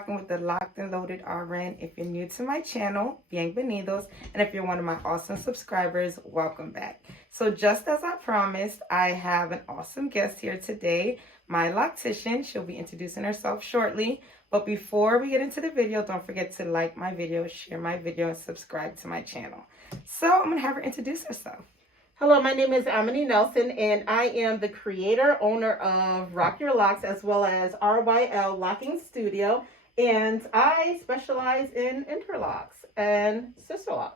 rocking with the Locked and Loaded RN. If you're new to my channel, bienvenidos. And if you're one of my awesome subscribers, welcome back. So just as I promised, I have an awesome guest here today, my loctician. She'll be introducing herself shortly. But before we get into the video, don't forget to like my video, share my video, and subscribe to my channel. So I'm going to have her introduce herself. Hello, my name is Aymanie Nelson, and I am the creator, owner of RYL Locks, as well as RYL Locking Studio, and I specialize in interlocks and sisterlocks.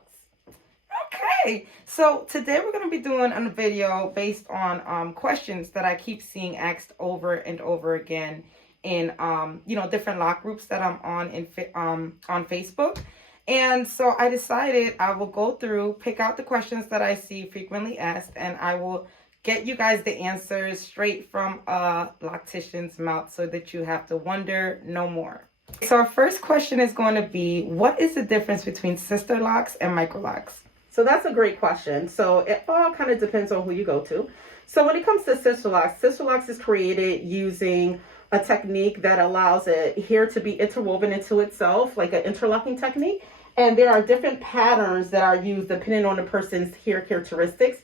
Okay, so today we're going to be doing a video based on questions that I keep seeing asked over and over again in different lock groups that I'm on Facebook. And so I decided I will go through, pick out the questions that I see frequently asked, and I will get you guys the answers straight from a loctician's mouth so that you have to wonder no more. So our first question is going to be, what is the difference between sister locks and micrologs? So that's a great question. So it all kind of depends on who you go to. So when it comes to sisterlocks is created using a technique that allows it hair to be interwoven into itself, like an interlocking technique. And there are different patterns that are used depending on the person's hair characteristics.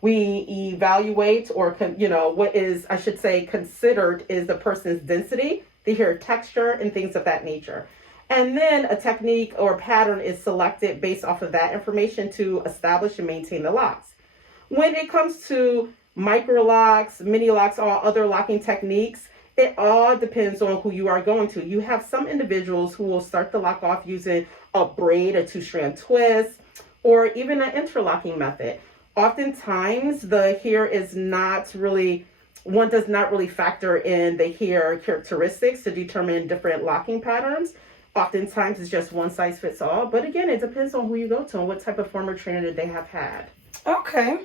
We evaluate, or what is, I should say, considered is the person's density, the hair texture, and things of that nature. And then a technique or pattern is selected based off of that information to establish and maintain the locks. When it comes to micrologs, mini locks, or other locking techniques, it all depends on who you are going to. You have some individuals who will start the lock off using a braid, a two-strand twist, or even an interlocking method. Oftentimes, the hair is not really, one does not really factor in the hair characteristics to determine different locking patterns. Oftentimes, it's just one size fits all. But again, it depends on who you go to and what type of former trainer they have had. Okay.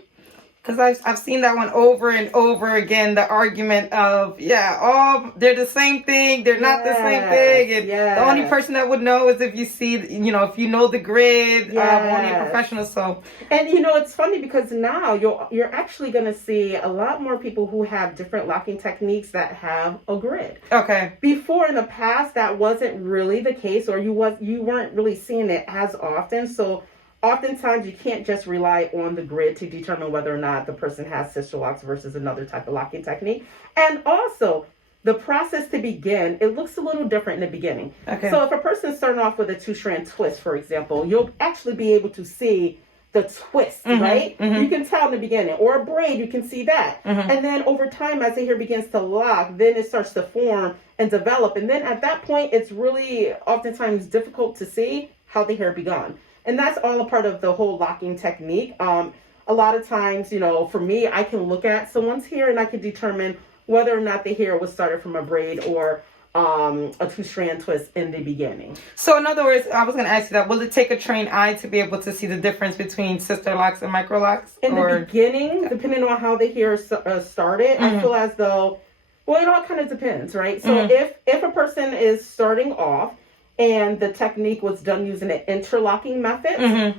Because I've seen that one over and over again, the argument of, they're the same thing, they're not the same thing. And the only person that would know is if you see, if you know the grid, only a professional. So, and it's funny because now you're actually going to see a lot more people who have different locking techniques that have a grid. Okay. Before, in the past, that wasn't really the case, or you weren't really seeing it as often. So oftentimes, you can't just rely on the grid to determine whether or not the person has sister locks versus another type of locking technique. And also, the process to begin, it looks a little different in the beginning. Okay. So if a person's starting off with a two-strand twist, for example, you'll actually be able to see the twist, right? Mm-hmm. You can tell in the beginning. Or a braid, you can see that. Mm-hmm. And then over time, as the hair begins to lock, then it starts to form and develop. And then at that point, it's really oftentimes difficult to see how the hair began. And that's all a part of the whole locking technique. A lot of times, for me, I can look at someone's hair and I can determine whether or not the hair was started from a braid or a two-strand twist in the beginning. So in other words, I was going to ask you that, will it take a trained eye to be able to see the difference between sister locks and micrologs? In the beginning, depending on how the hair started, I feel as though, it all kind of depends, right? So if a person is starting off, and the technique was done using an interlocking method,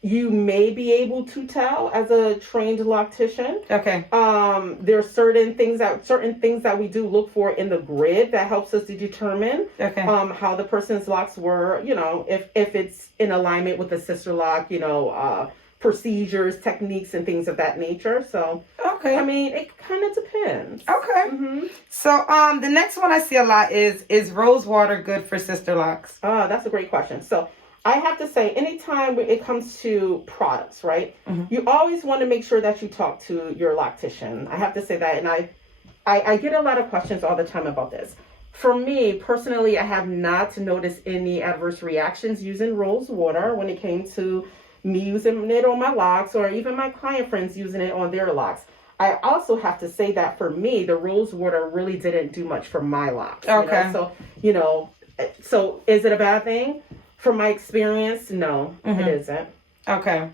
you may be able to tell as a trained loctician. Okay. There are certain things that we do look for in the grid that helps us to determine how the person's locks were, if it's in alignment with the sister lock, procedures, techniques, and things of that nature. So, I mean, it kind of depends. Okay. Mm-hmm. So, the next one I see a lot is rose water good for sister locks? That's a great question. So, I have to say, anytime it comes to products, right, you always want to make sure that you talk to your loctician. I have to say that, and I get a lot of questions all the time about this. For me, personally, I have not noticed any adverse reactions using rose water when it came to me using it on my locks, or even my client friends using it on their locks. I also have to say that for me, the rose water really didn't do much for my locks. Okay. So is it a bad thing? From my experience, no, it isn't. Okay.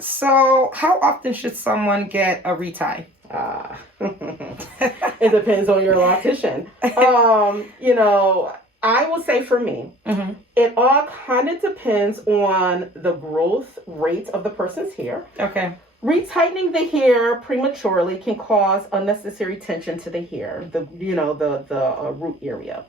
So how often should someone get a retie? It depends on your loctician. I will say for me, it all kind of depends on the growth rate of the person's hair. Okay. Retightening the hair prematurely can cause unnecessary tension to the hair, the root area.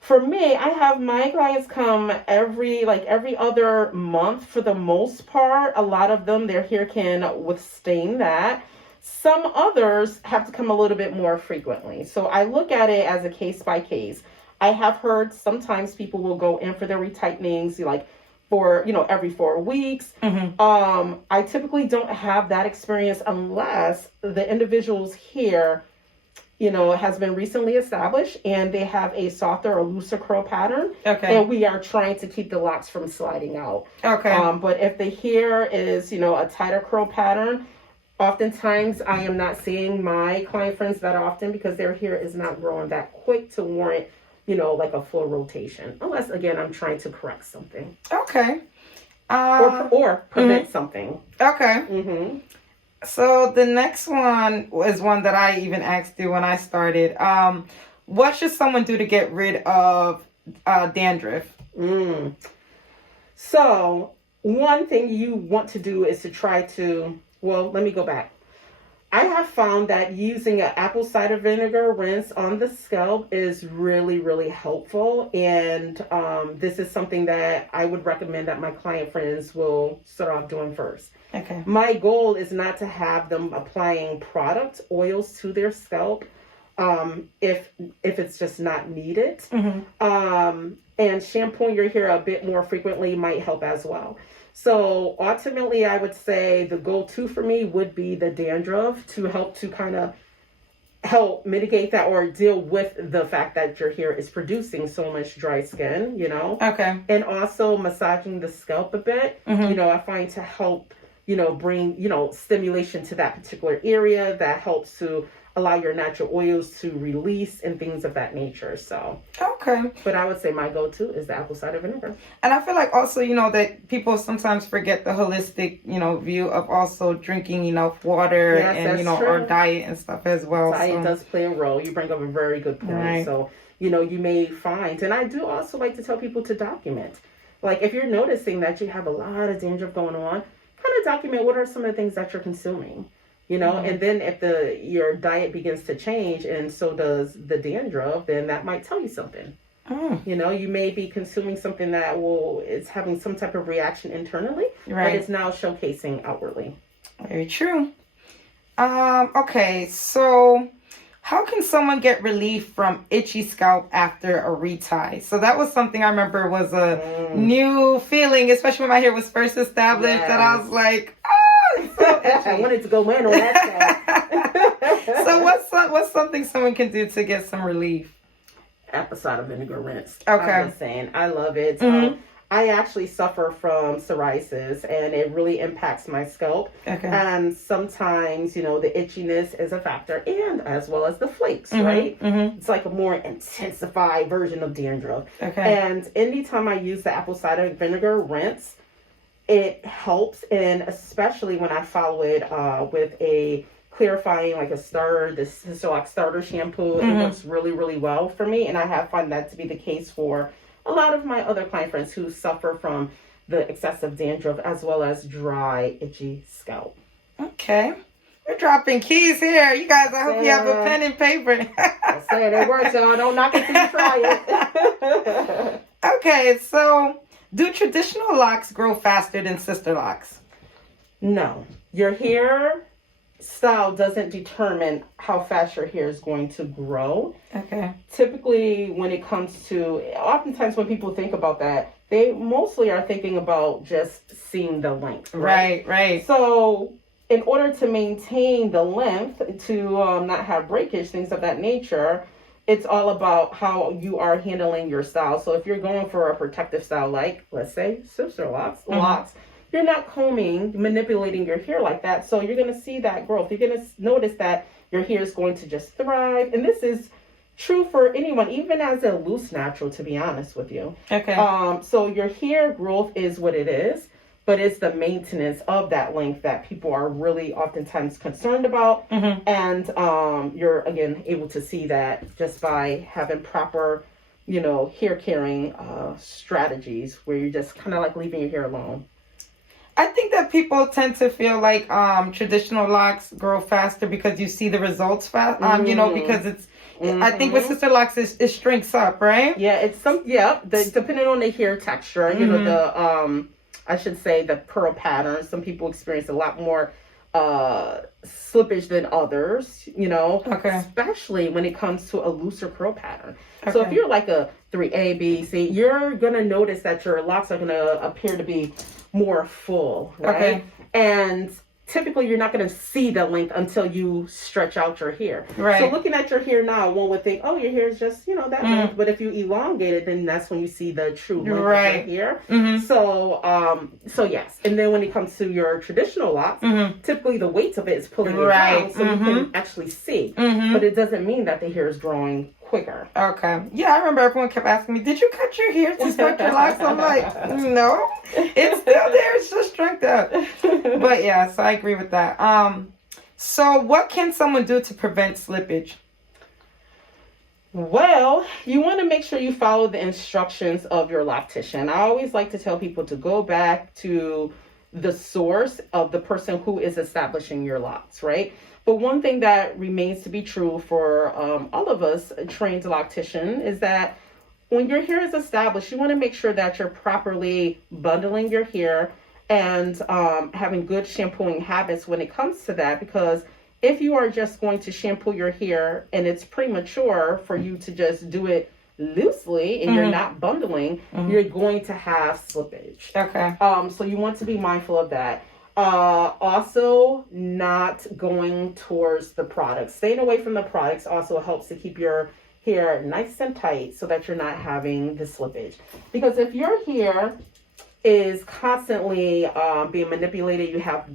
For me, I have my clients come every other month for the most part. A lot of them, their hair can withstand that. Some others have to come a little bit more frequently. So I look at it as a case by case. I have heard sometimes people will go in for their retightenings like for, every 4 weeks. I typically don't have that experience unless the individual's hair, has been recently established and they have a softer or looser curl pattern. Okay. And we are trying to keep the locks from sliding out. Okay. But if the hair is, a tighter curl pattern, oftentimes I am not seeing my client friends that often because their hair is not growing that quick to warrant, like a full rotation. Unless, again, I'm trying to correct something. Okay. Or prevent something. Okay. So the next one is one that I even asked you when I started. What should someone do to get rid of dandruff? So one thing you want to do is to try to, let me go back. I have found that using an apple cider vinegar rinse on the scalp is really, really helpful. And this is something that I would recommend that my client friends will start off doing first. Okay. My goal is not to have them applying product oils to their scalp if it's just not needed. And shampooing your hair a bit more frequently might help as well. So ultimately, I would say the go-to for me would be the dandruff to help mitigate that or deal with the fact that your hair is producing so much dry skin, Okay. And also massaging the scalp a bit, I find to help, bring, stimulation to that particular area that helps to allow your natural oils to release and things of that nature. So, okay. But I would say my go-to is the apple cider vinegar. And I feel like also, that people sometimes forget the holistic, view of also drinking enough water and, or diet and stuff as well. Diet does play a role. You bring up a very good point. Right. So, you may find, and I do also like to tell people to document. Like if you're noticing that you have a lot of dandruff going on, kind of document what are some of the things that you're consuming. And then if your diet begins to change and so does the dandruff, then that might tell you something. You may be consuming something that is having some type of reaction internally, right, but it's now showcasing outwardly. Very true. Okay, so how can someone get relief from itchy scalp after a retie? So that was something I remember was a new feeling, especially when my hair was first established, that I was like, so itchy. I wanted to go in on that. So what's something someone can do to get some relief? Apple cider vinegar rinse. Okay. I'm just saying, I love it. I actually suffer from psoriasis and it really impacts my scalp. Okay. And sometimes, the itchiness is a factor and as well as the flakes, right? It's like a more intensified version of dandruff. Okay. And anytime I use the apple cider vinegar rinse, it helps, and especially when I follow it with a clarifying, like a starter, the Sisterlocks starter shampoo, it works really, really well for me. And I have found that to be the case for a lot of my other client friends who suffer from the excessive dandruff as well as dry, itchy scalp. Okay. We're dropping keys here. You guys, I hope you have a pen and paper. I said it works, y'all. Don't knock it till you try it. Okay, so do traditional locks grow faster than Sisterlocks? No. Your hair style doesn't determine how fast your hair is going to grow. Okay. Typically, when it comes to, oftentimes when people think about that, they mostly are thinking about just seeing the length. Right. So in order to maintain the length, to not have breakage, things of that nature, it's all about how you are handling your style. So if you're going for a protective style, like, let's say, Sisterlocks, Locs, you're not combing, manipulating your hair like that. So you're going to see that growth. You're going to notice that your hair is going to just thrive. And this is true for anyone, even as a loose natural, to be honest with you. Okay. So your hair growth is what it is, but it's the maintenance of that length that people are really oftentimes concerned about. And you're, again, able to see that just by having proper, hair caring strategies where you're just kind of like leaving your hair alone. I think that people tend to feel like traditional locks grow faster because you see the results fast. You know, because it's. I think with Sister Locks, it shrinks up, right? Yeah, it's depending on the hair texture, you know, the I should say the curl pattern. Some people experience a lot more slippage than others, you know, especially when it comes to a looser curl pattern. So if you're like a 3A, B, C, you're gonna notice that your locks are gonna appear to be more full, right? And typically you're not going to see the length until you stretch out your hair. Right. So looking at your hair now, one would think, oh, your hair is just, you know, that length. But if you elongate it, then that's when you see the true length of your hair. So yes. And then when it comes to your traditional locks, typically the weight of it is pulling it down so you can actually see. But it doesn't mean that the hair is growing quicker. Okay. Yeah, I remember everyone kept asking me, did you cut your hair to start your locks? I'm like, no, it's still there. It's just shrunk up. But yeah, so I agree with that. So what can someone do to prevent slippage? Well, you want to make sure you follow the instructions of your loctician. I always like to tell people to go back to the source of the person who is establishing your locks, right? But one thing that remains to be true for all of us trained loctician is that when your hair is established, you want to make sure that you're properly bundling your hair and having good shampooing habits when it comes to that. Because if you are just going to shampoo your hair and it's premature for you to just do it loosely and you're not bundling, you're going to have slippage. So you want to be mindful of that. Also, not going towards the products. Staying away from the products also helps to keep your hair nice and tight so that you're not having the slippage. Because if your hair is constantly being manipulated, you have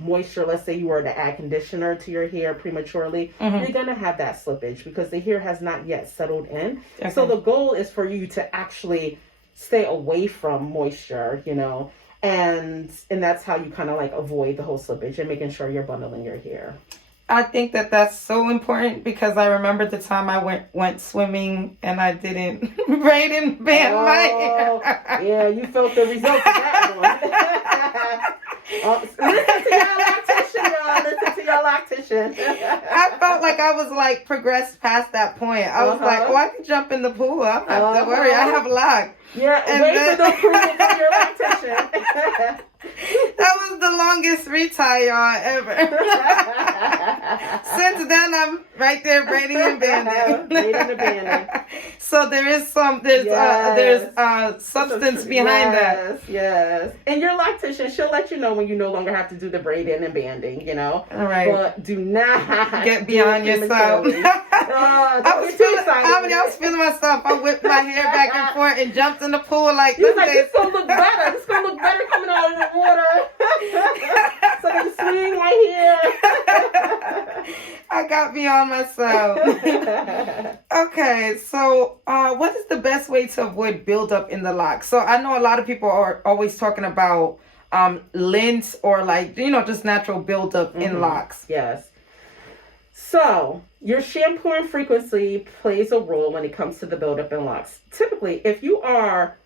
moisture, let's say you were to add conditioner to your hair prematurely, you're going to have that slippage because the hair has not yet settled in. So the goal is for you to actually stay away from moisture, you know, and that's how you kind of like avoid the whole slippage and making sure you're bundling your hair. I think that that's so important because I remember the time I went swimming and I didn't braid and band my hair. Yeah, you felt the results of that one. Listen to your loctician, y'all. Listen to your loctician. I felt like I was like progressed past that point. I was like, oh, I can jump in the pool. I don't have to worry. I have locks. Yeah, and wait for the approval from your loctician. That was the longest retie, y'all, ever. Since then, I'm right there braiding and banding. Braiding and banding. So there's substance behind that. Yes. And your loctician, she'll let you know when you no longer have to do the braiding and banding, you know. All right. But do not get beyond yourself. I was feeling myself. I whipped my hair back and forth and jumped in the pool like this. Like, this gonna look better. This gonna look better coming out of the water. So I can swing my hair. I got beyond myself. Okay, so what is the best way to avoid buildup in the locks? So I know a lot of people are always talking about lint or like, you know, just natural buildup in locks. Yes. So your shampooing frequency plays a role when it comes to the buildup in locks. Typically, if you are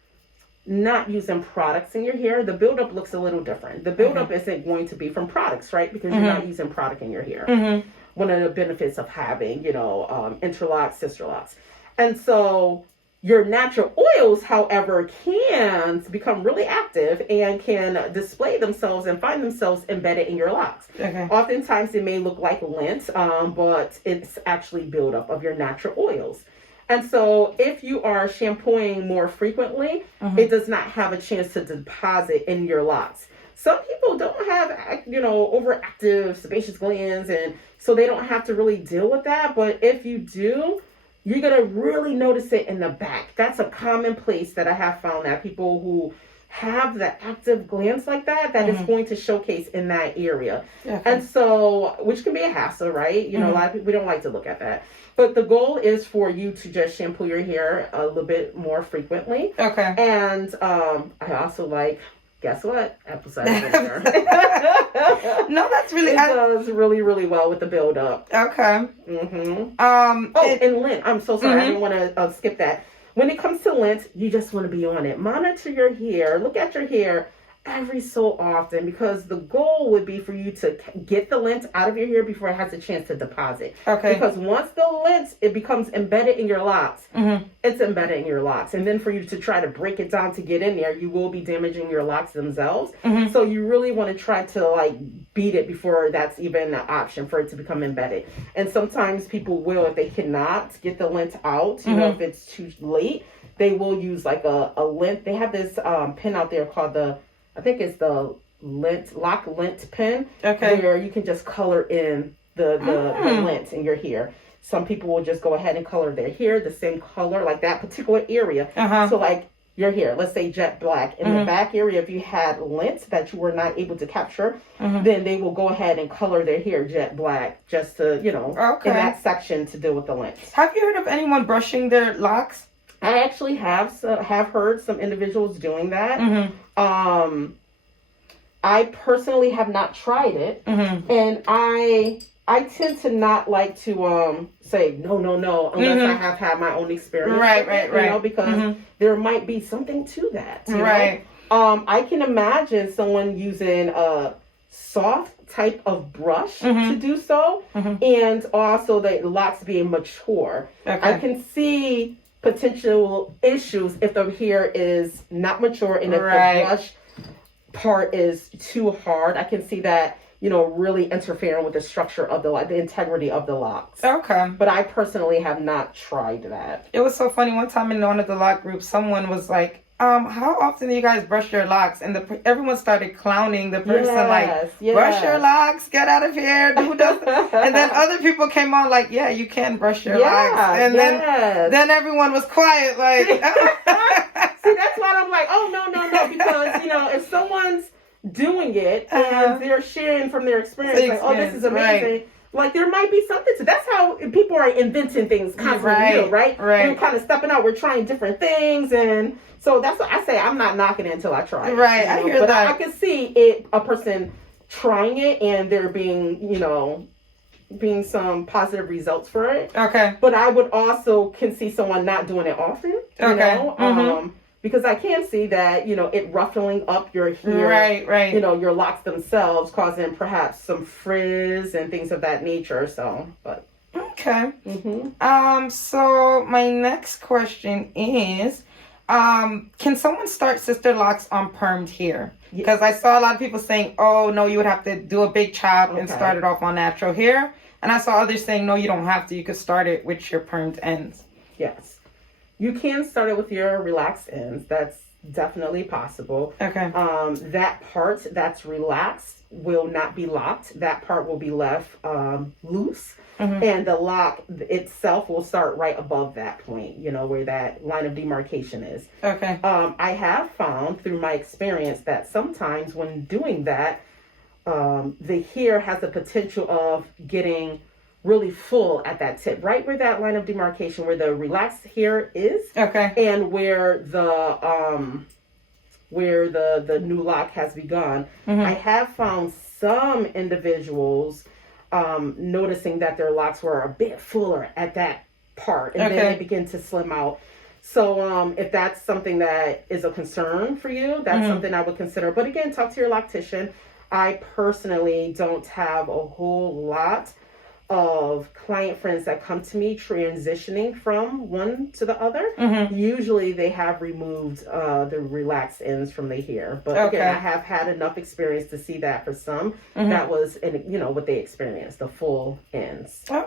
not using products in your hair, the buildup looks a little different. The buildup isn't going to be from products, right? Because you're not using product in your hair. One of the benefits of having, you know, interlocks, sister locks. And so your natural oils, however, can become really active and can display themselves and find themselves embedded in your locks. Oftentimes it may look like lint, but it's actually buildup of your natural oils. And so if you are shampooing more frequently, it does not have a chance to deposit in your locks. Some people don't have, you know, overactive sebaceous glands, and so they don't have to really deal with that. But if you do, you're going to really notice it in the back. That's a common place that I have found that people who have the active glands like that is going to showcase in that area. And so, which can be a hassle, right? You know, a lot of people, we don't like to look at that. But the goal is for you to just shampoo your hair a little bit more frequently. And I also like, guess what? Apple cider vinegar. No, that's really... It does really, really well with the buildup. And lint. I'm so sorry. I didn't want to skip that. When it comes to lint, you just want to be on it. Monitor your hair. Look at your hair every so often, because the goal would be for you to get the lint out of your hair before it has a chance to deposit. Okay. Because once the lint, it becomes embedded in your locks, Mm-hmm. it's embedded in your locks. And then for you to try to break it down to get in there, you will be damaging your locks themselves. Mm-hmm. So you really want to try to like beat it before that's even an option for it to become embedded. And sometimes people will, if they cannot get the lint out, you know, if it's too late, they will use like a lint. They have this pen out there called I think it's the lock lint pen. Okay. Where you can just color in the lint in your hair. Some people will just go ahead and color their hair the same color, like that particular area. So like your hair, let's say jet black. In the back area, if you had lint that you were not able to capture, then they will go ahead and color their hair jet black just to, you know, in that section to deal with the lint. Have you heard of anyone brushing their locks? I actually have heard some individuals doing that. I personally have not tried it, and I tend to not like to say no unless I have had my own experience. Right. You know, because there might be something to that. You know? I can imagine someone using a soft type of brush to do so, and also the locks being mature. I can see potential issues if the hair is not mature and if the brush part is too hard. I can see that, you know, really interfering with the structure of the integrity of the locks. Okay. But I personally have not tried that. It was so funny. One time in one of the lock groups, someone was like, how often do you guys brush your locks? And everyone started clowning the person, brush your locks, get out of here. Who does that? And then other people came on like, yeah, you can brush your locks. And then everyone was quiet, like. See, that's why I'm like, oh, no, because, you know, if someone's doing it and they're sharing from their experience, like, oh, this is amazing. Like, there might be something to that's how people are inventing things constantly, right? We're kind of stepping out. We're trying different things. And so that's what I say. I'm not knocking it until I try it. Right. I hear that. I can see a person trying it and there being some positive results for it. Okay. But I would also can see someone not doing it often. You know? Because I can see that, you know, it ruffling up your hair, you know, your locks themselves, causing perhaps some frizz and things of that nature. So, but. Okay. So my next question is, can someone start sister locks on permed hair? Because I saw a lot of people saying, oh, no, you would have to do a big chop and start it off on natural hair. And I saw others saying, no, you don't have to. You could start it with your permed ends. Yes. You can start it with your relaxed ends. That's definitely possible. Okay. That part that's relaxed will not be locked. That part will be left loose. And the lock itself will start right above that point, you know, where that line of demarcation is. Okay. I have found through my experience that sometimes when doing that, the hair has the potential of getting really full at that tip, right where that line of demarcation, where the relaxed hair is, and where the new lock has begun. I have found some individuals noticing that their locks were a bit fuller at that part, and then they begin to slim out. So if that's something that is a concern for you, that's something I would consider. But again, talk to your loctician. I personally don't have a whole lot of client friends that come to me transitioning from one to the other. Usually they have removed the relaxed ends from the hair, but again, I have had enough experience to see that for some that was what they experienced, the full ends. So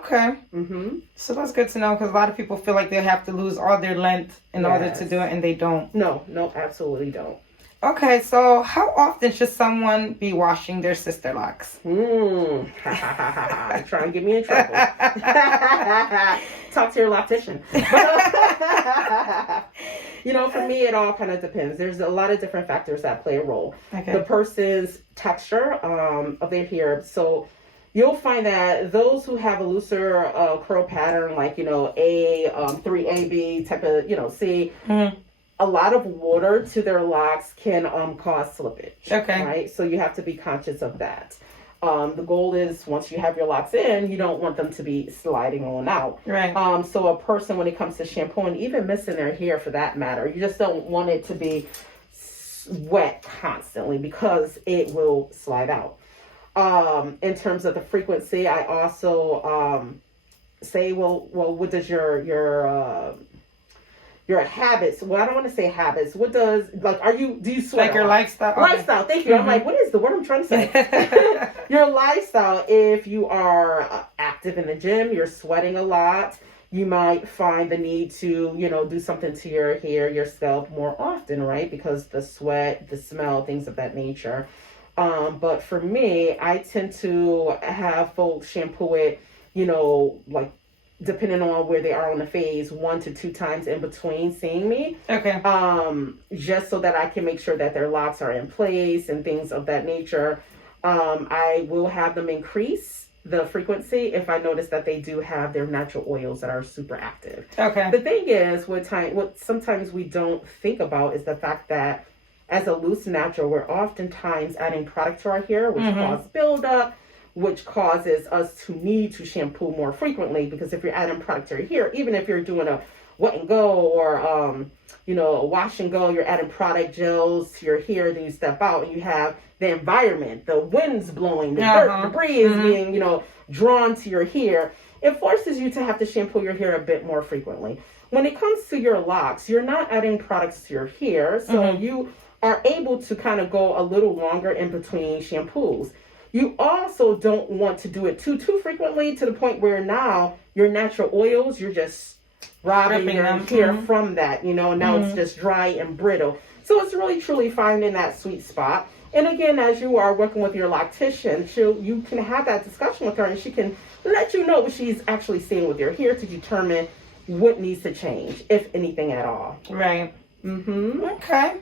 that's good to know, because a lot of people feel like they have to lose all their length in order to do it, and they don't. No, absolutely don't. Okay, so how often should someone be washing their sister locks? Try and get me in trouble. Talk to your loctician. You know, for me, it all kind of depends. There's a lot of different factors that play a role. The person's texture of their hair. So you'll find that those who have a looser curl pattern, like, A, 3AB type of, C, a lot of water to their locks can cause slippage. Right? So you have to be conscious of that. The goal is, once you have your locks in, you don't want them to be sliding on out. Right. So a person, when it comes to shampooing, even missing their hair for that matter, you just don't want it to be wet constantly. constantly because it will slide out. In terms of the frequency, I also say, well, what does your habits? Well, I don't want to say habits. What does, like, do you sweat? Like your lifestyle? Okay. Lifestyle. Thank you. I'm like, what is the word I'm trying to say? Your lifestyle. If you are active in the gym, you're sweating a lot. You might find the need to, do something to your hair, your scalp more often, right? Because the sweat, the smell, things of that nature. But for me, I tend to have folks shampoo it, like depending on where they are on the phase, 1 to 2 times in between seeing me. Okay. Just so that I can make sure that their locks are in place and things of that nature. I will have them increase the frequency if I notice that they do have their natural oils that are super active. Okay. The thing is, what sometimes we don't think about is the fact that as a loose natural, we're oftentimes adding product to our hair, which causes buildup, which causes us to need to shampoo more frequently. Because if you're adding product to your hair, even if you're doing a wet and go or a wash and go, you're adding product gels to your hair, then you step out and you have the environment, the wind's blowing, the dirt, debris is being, drawn to your hair. It forces you to have to shampoo your hair a bit more frequently. When it comes to your locks, you're not adding products to your hair, so you are able to kind of go a little longer in between shampoos. You also don't want to do it too frequently to the point where now your natural oils, you're just robbing your hair from that, now it's just dry and brittle. So it's really truly finding that sweet spot. And again, as you are working with your loctician, you can have that discussion with her and she can let you know what she's actually seeing with your hair to determine what needs to change, if anything at all. Right. Okay.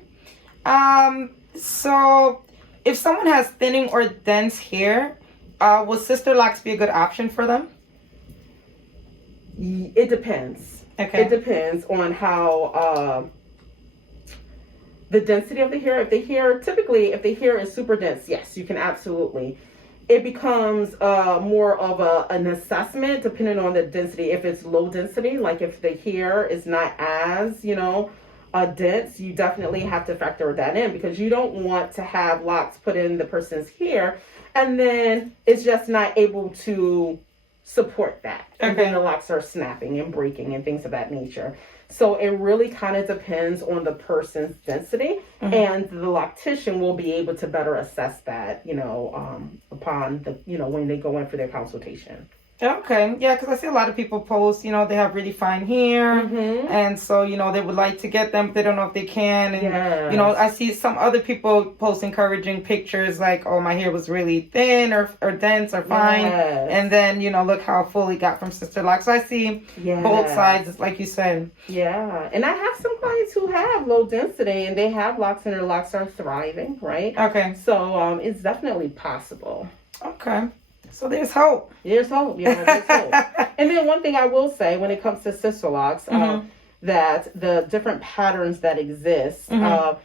So if someone has thinning or dense hair, will Sisterlocks be a good option for them? It depends. Okay. It depends on how the density of the hair. If the hair is super dense, yes, you can absolutely. It becomes more of an assessment depending on the density. If it's low density, like if the hair is not as, dense, you definitely have to factor that in because you don't want to have locks put in the person's hair and then it's just not able to support that. Okay. And then the locks are snapping and breaking and things of that nature. So it really kind of depends on the person's density and the loctician will be able to better assess that, upon the, when they go in for their consultation. Okay, yeah, because I see a lot of people post, they have really fine hair, and so, they would like to get them, but they don't know if they can, and, I see some other people post encouraging pictures like, oh, my hair was really thin or dense or fine, and then, look how full it got from Sisterlocks. So I see both sides, like you said. Yeah, and I have some clients who have low density, and they have locks, and their locks are thriving, right? Okay. So it's definitely possible. Okay. So there's hope. There's hope, there's hope. And then one thing I will say when it comes to Sisterlocks, that the different patterns that exist, a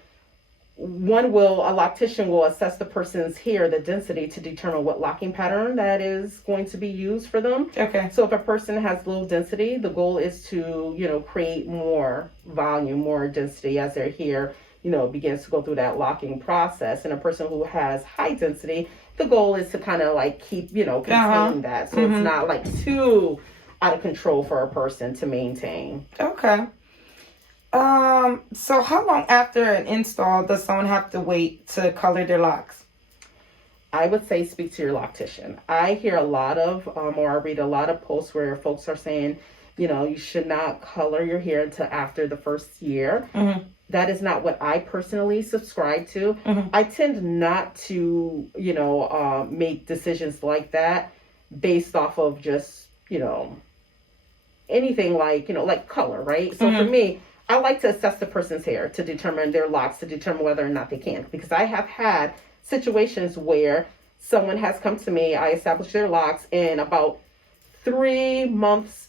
loctician will assess the person's hair, the density, to determine what locking pattern that is going to be used for them. Okay. So if a person has low density, the goal is to, create more volume, more density as their hair, begins to go through that locking process. And a person who has high density, the goal is to kind of like keep, contain that. So it's not like too out of control for a person to maintain. Okay. So how long after an install does someone have to wait to color their locks? I would say speak to your loctician. I hear a lot of, or I read a lot of posts where folks are saying, you should not color your hair until after the first year. That is not what I personally subscribe to. I tend not to, make decisions like that based off of just, anything like, like color, right? So for me, I like to assess the person's hair to determine their locks, to determine whether or not they can. Because I have had situations where someone has come to me, I established their locks, and about 4 months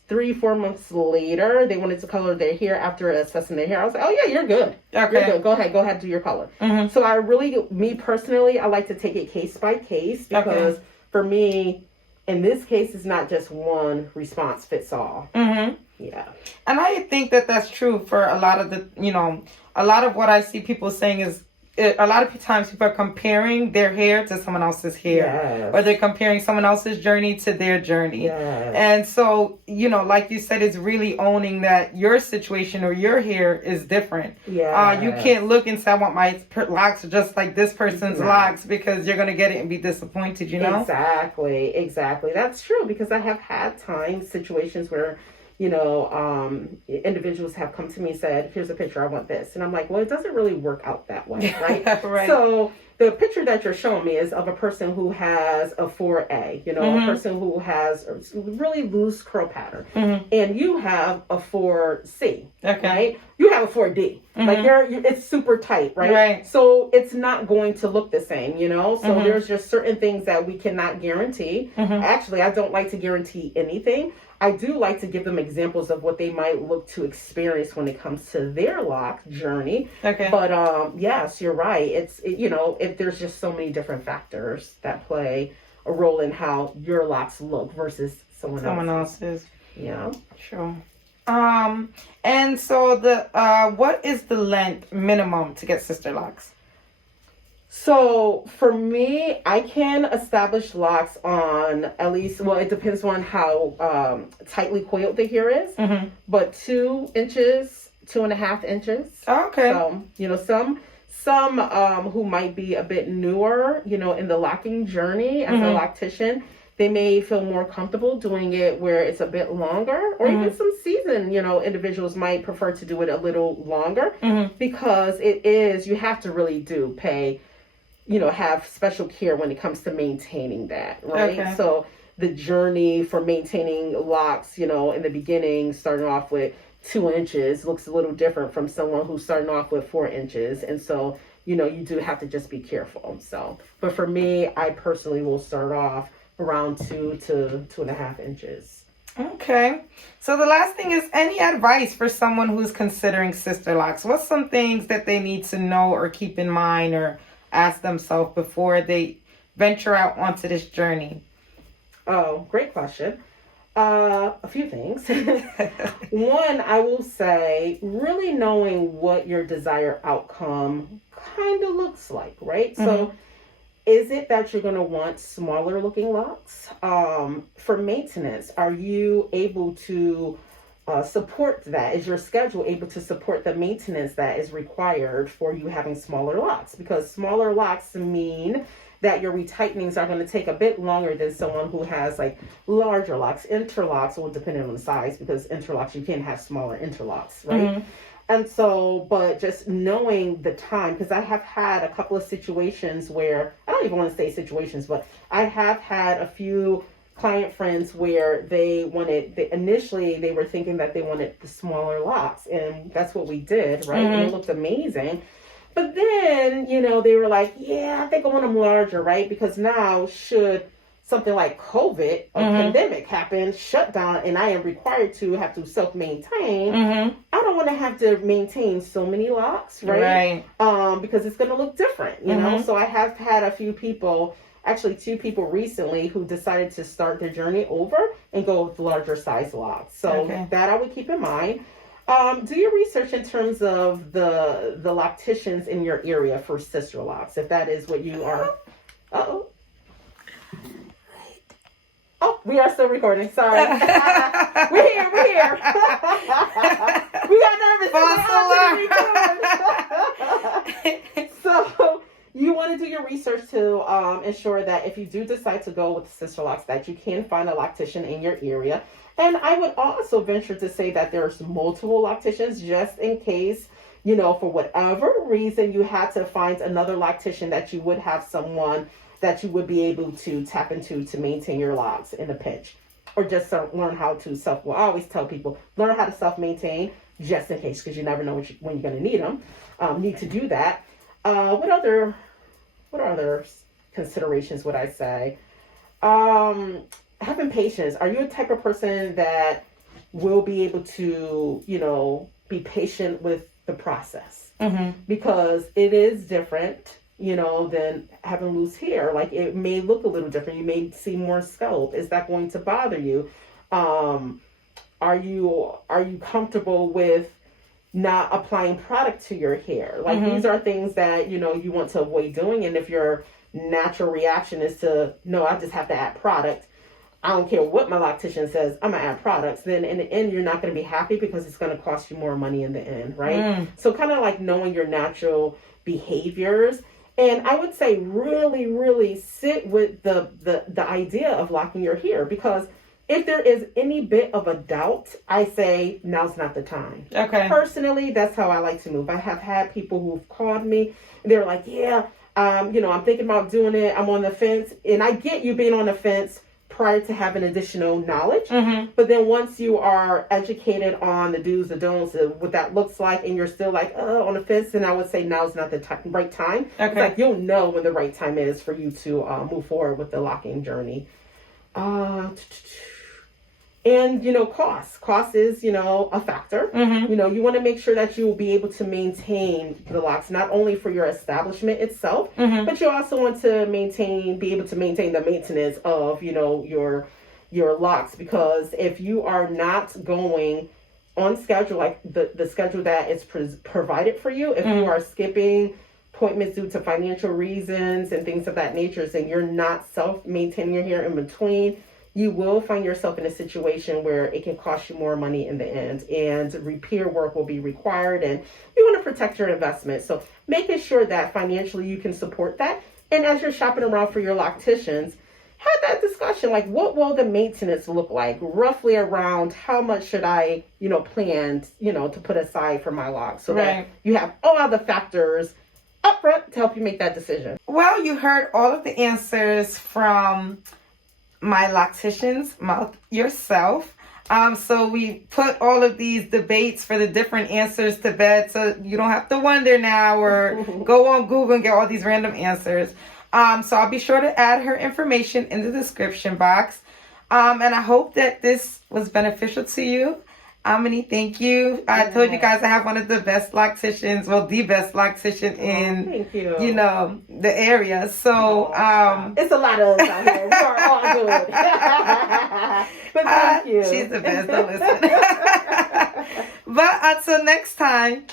later, they wanted to color their hair after assessing their hair. I was like, oh yeah, you're good. Okay. You're good. Go ahead, do your color. So me personally, I like to take it case by case because for me, in this case, it's not just one response fits all. Yeah. And I think that that's true for a lot of a lot of what I see people saying is a lot of times people are comparing their hair to someone else's hair, Yes. or they're comparing someone else's journey to their journey. Yes. And so, like you said, it's really owning that your situation or your hair is different. Yeah. You can't look and say, I want my locks just like this person's locks, because you're going to get it and be disappointed, Exactly. That's true, because I have had situations where, individuals have come to me and said, here's a picture, I want this. And I'm like, well, it doesn't really work out that way, right? Right. So the picture that you're showing me is of a person who has a 4A, a person who has a really loose curl pattern. And you have a 4C, right? You have a 4D. Like it's super tight, right? So it's not going to look the same, So there's just certain things that we cannot guarantee. Actually, I don't like to guarantee anything. I do like to give them examples of what they might look to experience when it comes to their lock journey. But yes, you're right. If there's just so many different factors that play a role in how your locks look versus someone else's. Yeah. Sure. And so what is the length minimum to get sister locks? So for me, I can establish locks on at least, well, it depends on how tightly coiled the hair is, but 2 inches, 2.5 inches. Okay. So, some who might be a bit newer, in the locking journey as a loctician, they may feel more comfortable doing it where it's a bit longer, or even some seasoned, individuals might prefer to do it a little longer, because you have to really have special care when it comes to maintaining that, right? Okay. So the journey for maintaining locks, in the beginning, starting off with 2 inches looks a little different from someone who's starting off with 4 inches. And so, you do have to just be careful. So, but for me, I personally will start off around 2 to 2.5 inches. Okay. So the last thing is, any advice for someone who's considering sister locks? What's some things that they need to know or keep in mind or ask themselves before they venture out onto this journey? Oh, great question. A few things. One, I will say, really knowing what your desired outcome kind of looks like, right? So is it that you're going to want smaller looking locks? For maintenance, are you able to support that? Is your schedule able to support the maintenance that is required for you having smaller locks? Because smaller locks mean that your retightenings are going to take a bit longer than someone who has like larger locks. Interlocks will depend on the size, because interlocks, you can have smaller interlocks, right? And so, but just knowing the time, because I have had a couple of situations where, I don't even want to say situations, but I have had a few client friends where initially they were thinking that they wanted the smaller locks, and that's what we did, right? And it looked amazing. But then, they were like, yeah, I think I want them larger, right? Because now, should something like COVID, a pandemic happen, shut down, and I am required to have to self-maintain, I don't want to have to maintain so many locks, right? Because it's going to look different, know? So I have had a few people, actually 2 people recently, who decided to start their journey over and go with larger size locks. So that I would keep in mind. Do your research in terms of the locticians in your area for sister locks, if that is what you are. Uh-oh. Oh, we are still recording. Sorry. We're here. We got nervous. So you want to do your research to ensure that if you do decide to go with sister locks, that you can find a loctician in your area. And I would also venture to say that there's multiple locticians, just in case, for whatever reason you had to find another loctician, that you would have someone that you would be able to tap into to maintain your locks in a pinch, or just learn how to I always tell people, learn how to self-maintain just in case, because you never know when you're going to need them. Need to do that. What other considerations would I say? Having patience. Are you a type of person that will be able to, be patient with the process? Because it is different, than having loose hair. Like, it may look a little different. You may see more scalp. Is that going to bother you? Are you comfortable with, not applying product to your hair. Like these are things that, you know, you want to avoid doing. And if your natural reaction is to, no, I just have to add product, I don't care what my loctician says, I'm gonna add products, then in the end you're not gonna be happy because it's gonna cost you more money in the end, right? So kind of like knowing your natural behaviors. And I would say really, really sit with the idea of locking your hair, because if there is any bit of a doubt, I say now's not the time. Okay. Personally, that's how I like to move. I have had people who've called me, they're like, yeah, you know, I'm thinking about doing it, I'm on the fence. And I get you being on the fence prior to having additional knowledge. But then once you are educated on the do's, the don'ts, what that looks like, and you're still like, on the fence, then I would say now's not the right time. Okay. It's like you'll know when the right time is for you to move forward with the locking journey. And, you know, cost is, you know, a factor. You know, you want to make sure that you will be able to maintain the locks, not only for your establishment itself, but you also want to be able to maintain the maintenance of, you know, your locks. Because if you are not going on schedule, like the schedule that is provided for you, if you are skipping appointments due to financial reasons and things of that nature, and you're not self-maintaining your hair in between, you will find yourself in a situation where it can cost you more money in the end, and repair work will be required, and you want to protect your investment. So making sure that financially you can support that. And as you're shopping around for your locticians, have that discussion, like what will the maintenance look like? Roughly around how much should I, you know, plan, you know, to put aside for my locks, so that you have all the factors up front to help you make that decision. Well, you heard all of the answers from my loctician's mouth yourself. So we put all of these debates for the different answers to bed, so you don't have to wonder now or go on Google and get all these random answers. So I'll be sure to add her information in the description box. And I hope that this was beneficial to you. Aymanie, thank you. I told you guys I have one of the best locticians, well, the best loctician in, you know, the area. So, it's a lot of us out here. We are all good. But thank you. She's the best. Don't listen. But until next time.